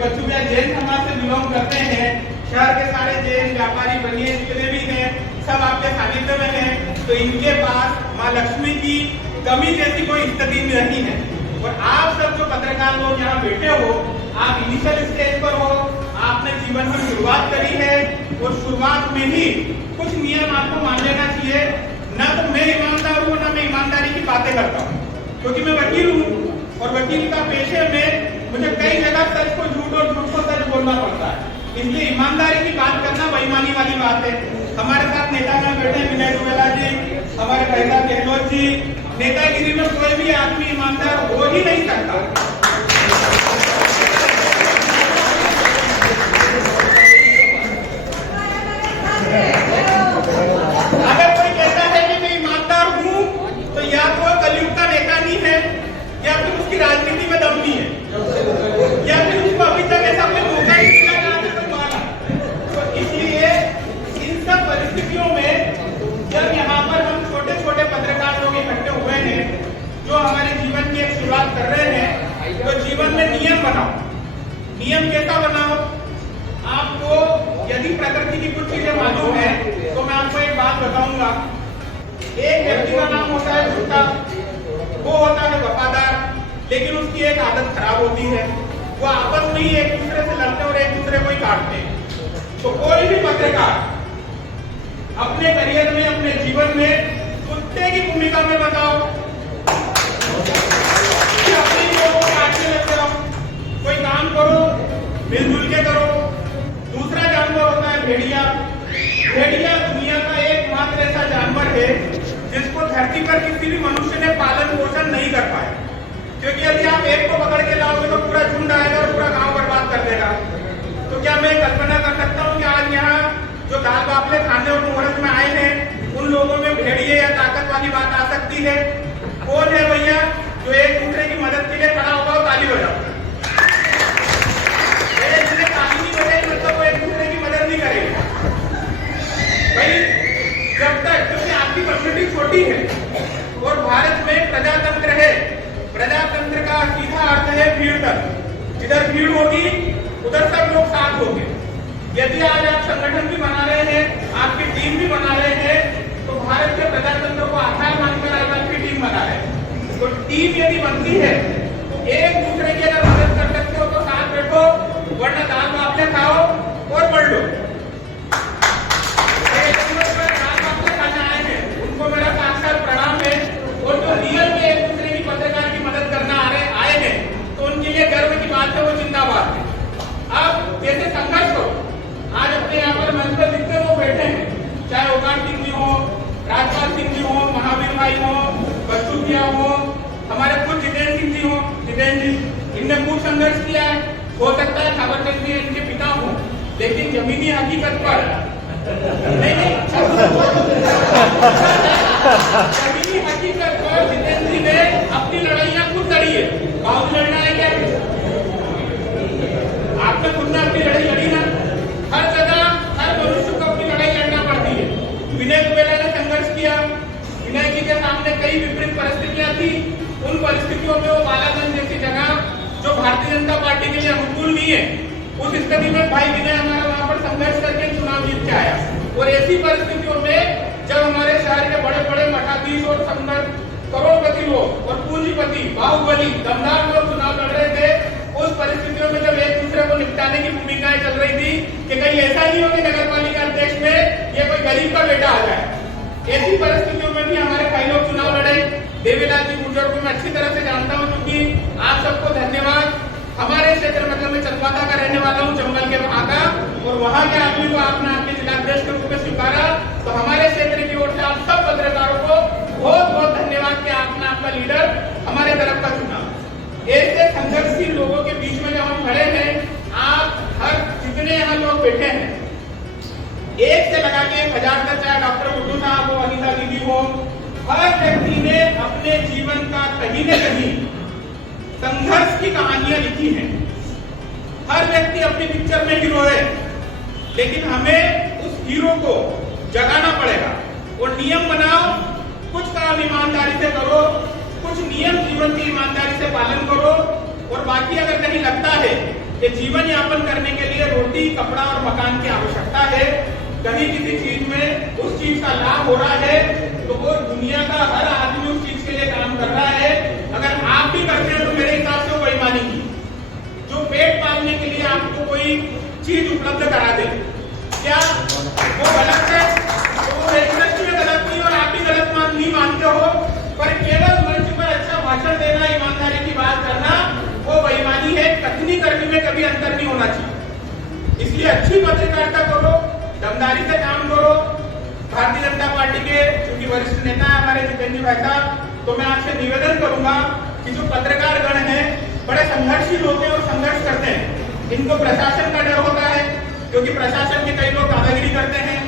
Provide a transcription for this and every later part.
बच्चों भैया जैन समाज से बिलोंग करते हैं, शहर के सारे जैन व्यापारी बनिए जितने भी हैं सब आपके सानिध्य में हैं, तो इनके पास माँ लक्ष्मी की कमी जैसी कोई स्थिति नहीं है। और आप सब जो पत्रकार लोग यहाँ बैठे हो, आप इनिशियल स्टेज पर हो, आपने जीवन की शुरुआत करी है और शुरुआत में ही कुछ नियम आपको मान लेना चाहिए। ना तो मैं ईमानदार हूँ, ना मैं ईमानदारी की बातें करता हूँ, क्योंकि मैं वकील हूँ और वकील का पेशे में मुझे कई जगह सच को झूठ और झूठ को सच बोलना पड़ता है। इसलिए ईमानदारी की बात करना बेईमानी वाली बात है। हमारे साथ नेतागण बैठे विनय दुबेला जी, हमारे भाई साहब गहलोत जी, नेतागिरी में कोई भी आदमी ईमानदार हो ही नहीं सकता। अगर कोई कहता है कि मैं ईमानदार हूं, तो या तो कलयुग का नेता नहीं है, या फिर उसकी राजनीति में दम नहीं है, या फिर उसको अभी तक ऐसा कोई मौका ही नहीं मिला जहां तक माना। तो इसलिए इन सब परिस्थितियों में जब यहाँ पर हम छोटे छोटे पत्रकार लोग इकट्ठे हुए हैं जो हमारे जीवन की एक शुरुआत कर रहे हैं, तो जीवन में नियम बनाओ। नियम कैसा बनाओ? आपको यदि प्रकृति की कुछ चीजें मालूम है तो मैं आपको एक बात बताऊंगा। एक व्यक्ति का नाम होता है झूठा, वो होता है वफादार, लेकिन उसकी एक आदत खराब होती है, वो आपस में ही एक दूसरे से लड़ते और एक दूसरे को ही काटते हैं। तो कोई भी पत्रकार अपने करियर में, अपने जीवन में कुत्ते की भूमिका में बताओ कि अपने लोगों को काटने लग जाओ। कोई काम करो, मिलजुल के करो। दूसरा जानवर होता है भेड़िया। भेड़िया दुनिया का एकमात्र ऐसा जानवर है जिसको धरती पर किसी भी मनुष्य ने पालन पोषण नहीं कर पाया, क्योंकि यदि आप एक को पकड़ के लाओगे तो पूरा झुंड आएगा और पूरा गांव बर्बाद कर देगा। तो क्या मैं कल्पना कर सकता हूँ कि आज यहाँ जो दाल बाफले खाने और मुहूर्त में आए हैं, उन लोगों में भेड़िए या ताकत वाली बात आ सकती है? कौन है भैया जो एक दूसरे की मदद के लिए खड़ा होगा और ताली बजाओ? मतलब वो एक दूसरे की मदद नहीं करेगा भाई, जब तक, क्योंकि आपकी कम्युनिटी छोटी है और भारत में प्रजातंत्र है। प्रजातंत्र का सीधा अर्थ है भीड़ तक। जिधर भीड़ होगी उधर सब लोग साथ होंगे। यदि आज आप संगठन भी बना रहे हैं, आपकी टीम भी बना रहे हैं, तो भारत के प्रजातंत्र को आधार मानकर आज आपकी टीम बना रहे हैं। तो टीम यदि बनती है तो एक दूसरे की अगर मदद कर सकते हो तो साथ बैठो, वरना दाल बाफले खाओ और बढ़ लो। उनको मेरा साक्षात प्रणाम है। और जो रियल में एक दूसरे की पत्रकार की मदद करना आए हैं, तो उनके लिए गर्व की बात है, वो जिंदाबाद है। अब जैसे संघर्ष हो, आज अपने यहाँ पर मंच पर जितने लोग बैठे हैं, चाहे ओकार सिंह जी हो, राजपाल सिंह जी हो, महावीर भाई हो, बच्चू भैया हो, हमारे खुद जितेंद्र सिंह जी हो, जितेंद्र जी, इनने खूब संघर्ष किया है। हो सकता है थावरचंद जी इनके पिता हो, लेकिन जमीनी हकीकत पर नहीं जमीनी हकीकत पर जितेंद्र जी ने अपनी लड़ाइयां खुद लड़ी है। बाबू लड़ना है क्या? आपने खुद ने अपनी लड़ाई लड़ी ना। हर जगह हर मनुष्य को अपनी लड़ाई लड़ना पड़ती है। विनय दुबेला ने संघर्ष किया। विनय जी के सामने कई विपरीत परिस्थितियां थी। उन परिस्थितियों में वो बालागंज जैसी जगह जो भारतीय जनता पार्टी के लिए अनुकूल नहीं है, उस स्थिति में भाई विनय हमारा वहां पर संघर्ष करके चुनाव जीत के आया। और ऐसी परिस्थितियों में जब हमारे शहर के बड़े बड़े मठाधीश और संगठन, करोड़पति लोग और पूंजीपति, बाहुबली, दमदार लोग चुनाव लड़ रहे थे, उस परिस्थितियों में जब एक दूसरे को निपटाने की भूमिकाएं चल रही थी कि कहीं ऐसा नहीं हो कि नगर पालिका अध्यक्ष में ये कोई गरीब का बेटा आ जाए, ऐसी परिस्थितियों में भी हमारे भाई लोग चुनाव लड़े। देवीलाल जी गुर्जर को मैं अच्छी तरह से जानता हूँ, क्योंकि आप सबको धन्यवाद। हमारे क्षेत्र मतलब मैं चंदवाता का रहने वाला हूँ, चंबल के वहां का, और वहां के आदमी को आपने आपके जिलाध्यक्ष के रूप में स्वीकारा, तो हमारे क्षेत्र की ओर से आप सब पत्रकारों को बहुत बहुत धन्यवाद कि आपने आपका लीडर हमारे तरफ का चुना। ऐसे संघर्षशील लोगों के बीच में जब हम खड़े हैं, आप हर जितने यहाँ लोग बैठे हैं, एक से लगा के 1000 तक, चाहे डॉक्टर गुड्डू साहब हो, अनिता दीदी हो, हर व्यक्ति ने अपने जीवन का कहीं न कहीं संघर्ष की कहानियां लिखी हैं। हर व्यक्ति अपनी पिक्चर में हीरो है, लेकिन हमें उस हीरो को जगाना पड़ेगा। और नियम बनाओ, कुछ काम ईमानदारी से करो, कुछ नियम जीवन की ईमानदारी से पालन करो, और बाकी अगर कहीं लगता है कि जीवन यापन करने के लिए रोटी, कपड़ा और मकान की आवश्यकता है। कहीं किसी चीज में उस चीज का लाभ हो रहा है तो वो दुनिया का हर आदमी उस चीज के लिए काम कर रहा है। अगर आप भी करते हैं तो मेरे हिसाब से वो बेईमानी की। जो पेट पालने के लिए आपको कोई चीज उपलब्ध करा दे, क्या वो गलत है? तो वो एक दृष्टि में गलत नहीं और आप भी गलत नहीं मानते हो, पर केवल मंच पर अच्छा भाषण देना, ईमानदारी की बात करना वो बेईमानी है। कथनी करने में कभी अंतर नहीं होना चाहिए। इसलिए अच्छी पत्रकारिता करो, दमदारी से काम करो। भारतीय जनता पार्टी के क्योंकि वरिष्ठ नेता है हमारे जितेंद्र भाई साहब, तो मैं आपसे निवेदन करूंगा कि जो पत्रकार गण है बड़े संघर्षशील होते हैं और संघर्ष करते हैं। इनको प्रशासन का डर होता है क्योंकि प्रशासन के कई लोग दादागिरी करते हैं,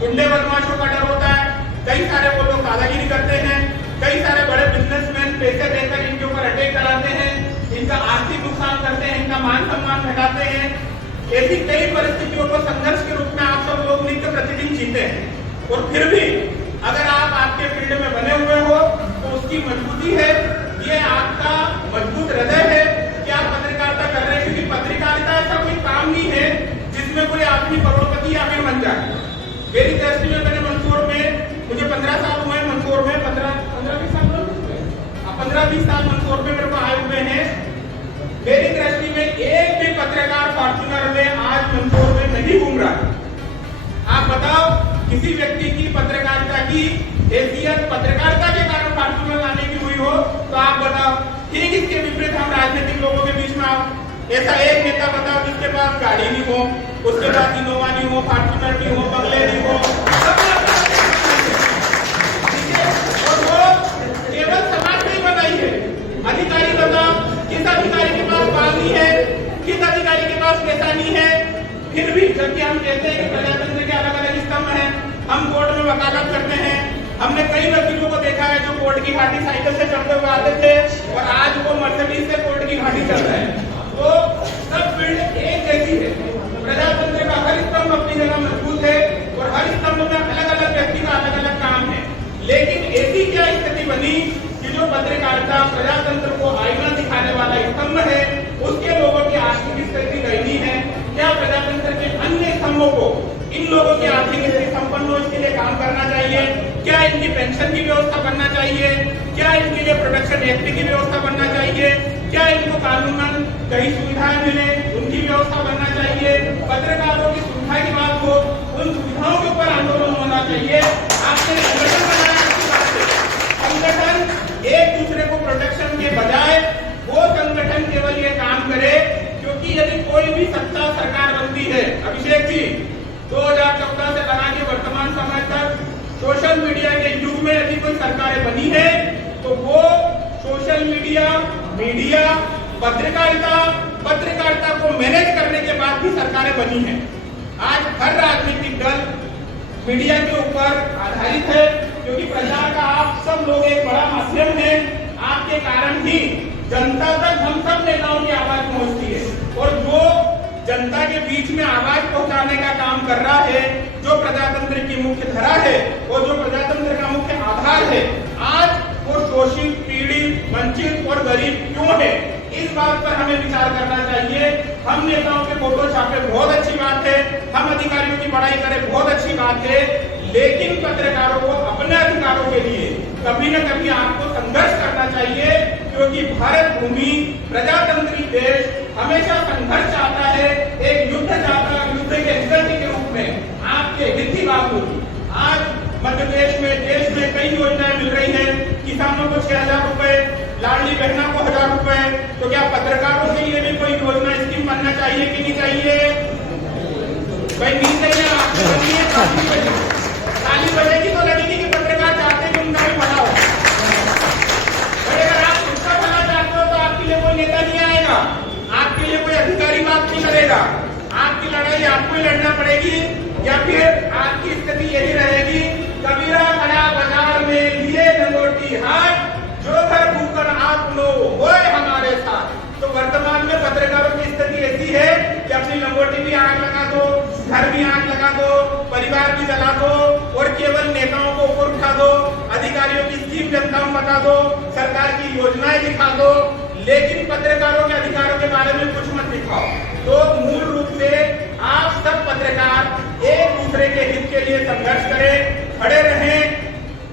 गुंडे बदमाशों का डर होता है, कई सारे वो लोग दादागिरी करते हैं, कई सारे बड़े बिजनेसमैन पैसे देकर इनके ऊपर अटैक कराते हैं, इनका आर्थिक नुकसान करते हैं, इनका मान सम्मान घटाते हैं। ऐसी कई परिस्थितियों को संघर्ष के रूप में आप सब लोग नित्य प्रतिदिन जीते हैं। और फिर भी अगर आप आपके फील्ड में बने हुए हो तो उसकी मजबूती है, ये आपका मजबूत हृदय है कि आप पत्रकारिता कर रहे हैं। क्योंकि पत्रकारिता ऐसा कोई काम नहीं है जिसमें कोई आदमी करोड़पति या फिर बन जाए। मेरी दृष्टि में मैंने मंदसौर में, मुझे 15 साल हुए मंदसौर में, 15-20 साल मंदसौर में मेरे को आए हुए हैं। मेरी दृष्टि में एक भी पत्रकार फॉर्च्यूनर में आज मंदसौर में नहीं घूम रहा है। आप बताओ किसी व्यक्ति की पत्रकारिता की हैसियत पत्रकारिता के कारण फॉर्च्यूनर लाने की हुई हो तो आप बताओ। ठीक इसके विपरीत हम राजनीतिक लोगों के बीच में आओ, ऐसा एक नेता बताओ जिसके पास गाड़ी नहीं हो, उसके पास इनोवा नहीं हो, फॉर्च्यूनर नहीं हो, बंगले नहीं हो, और वो केवल समाज ने बनाई है। अधिकारी बताओ किस अधिकारी के पास बाल नहीं है, किस अधिकारी के पास पैसा नहीं है। फिर भी जबकि हम कहते हैं कि प्रजातंत्र के अलग अलग स्तंभ हैं, हम कोर्ट में वकालत करते हैं। हमने कई वकीलों को देखा है जो कोर्ट की घाटी साइकिल से चढ़ते हुए आते थे और आज वो मर्सिडीज से कोर्ट की घाटी चल रहे हैं। तो सब फील्ड एक जैसी है। प्रजातंत्र का हर स्तंभ अपनी जगह मजबूत है और हर स्तंभ में अलग अलग व्यक्ति का अलग अलग काम है। लेकिन ऐसी क्या स्थिति बनी कि जो पत्रकारिता प्रजातंत्र को आईना दिखाने वाला स्तंभ है उसके लोगों की आर्थिक स्थिति दयनीय है। क्या प्रजातंत्र के अन्य स्तंभों को इन लोगों की आर्थिक स्थिति संपन्न हो इसके लिए काम करना चाहिए? क्या इनकी पेंशन की व्यवस्था बनना चाहिए? क्या इनके लिए प्रोटेक्शन एक्ट की व्यवस्था बनना चाहिए? क्या इनको कानूनन कई सुविधाएं मिले उनकी व्यवस्था बनना चाहिए? पत्रकारों की सुविधा की बात हो, उन सुविधाओं के ऊपर आंदोलन होना चाहिए। आपने संगठन बनाया, संगठन एक दूसरे को प्रोटेक्शन के बजाय वो संगठन केवल ये काम करे क्योंकि यदि कोई भी सत्ता सरकार बनती है, अभिषेक जी 2014 से लगा के वर्तमान समय तक सोशल मीडिया के युग में यदि कोई सरकारें बनी है तो वो सोशल मीडिया, पत्रकारिता को मैनेज करने के बाद भी सरकारें बनी हैं। आज हर राजनीतिक दल मीडिया के ऊपर आधारित है क्योंकि प्रचार का आप सब लोग एक बड़ा माध्यम है। आपके कारण ही जनता तक हम सब नेताओं की आवाज पहुंचती है और जो जनता के बीच में आवाज पहुंचाने का काम कर रहा है, जो प्रजातंत्र की मुख्य धरा है और जो प्रजातंत्र का मुख्य आधार है, आज वो शोषित, पीड़ित, वंचित और गरीब क्यों है, इस बात पर हमें विचार करना चाहिए। हम नेताओं के फोटो छापे बहुत अच्छी बात है, हम अधिकारियों की बड़ाई करें बहुत अच्छी बात है, लेकिन पत्रकारों को अपने अधिकारों के लिए कभी न कभी आपको संघर्ष करना चाहिए क्योंकि भारत भूमि प्रजातंत्री देश हमेशा संघर्ष चाहता है, एक युद्ध चाहता है। युद्ध के रिजल्ट के रूप में आपके हित की बात होगी। आज मध्य प्रदेश में, देश में कई योजनाएं मिल रही हैं, किसानों को 6,000 रुपए, लाडली बहना को 1,000 रुपए, तो क्या पत्रकारों के लिए भी कोई योजना स्कीम बनना चाहिए कि नहीं चाहिए? भाई नहीं चाहिए, ताली बजेगी तो लगेगी कि पत्रकार चाहते हैं कि उनका भी भला हो। अगर आप उसका भला चाहते हो तो आपके लिए कोई नेता नहीं आएगा, आपके लिए कोई अधिकारी बात नहीं करेगा, आपकी लड़ाई आपको ही लड़ना पड़ेगी। या फिर आपकी स्थिति यही रहेगी, कबीरा खड़ा बाजार में लिए लंगोटी हाथ, जो घर भूखन आप लो वो हमारे साथ। तो वर्तमान में पत्रकारों की स्थिति ऐसी है कि अपनी लंगोटी भी आग लगा दो, घर भी आग लगा दो, परिवार भी जला दो और केवल नेताओं को ऊपर उठा दो, अधिकारियों की स्कीम जनता को बता दो, सरकार की योजनाएं दिखा दो, लेकिन पत्रकारों के अधिकारों के बारे में कुछ मत दिखाओ। तो मूल रूप से आप सब पत्रकार एक दूसरे के हित के लिए संघर्ष करें, खड़े रहें।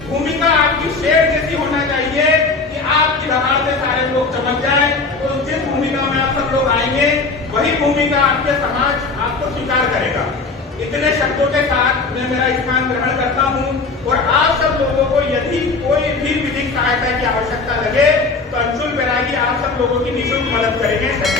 भूमिका आपकी शेर जैसी होना चाहिए कि आपकी दहाड़ से सारे लोग चमक जाए। तो जिस भूमिका में आप सब लोग आएंगे वही भूमिका आपके समाज आपको स्वीकार करेगा। इतने शब्दों के साथ मैं मेरा स्थान ग्रहण करता हूं और आप सब लोगों को यदि कोई भी विधिक सहायता की आवश्यकता लगे तो अंशुल बैरागी आप सब लोगों की निःशुल्क मदद करेंगे।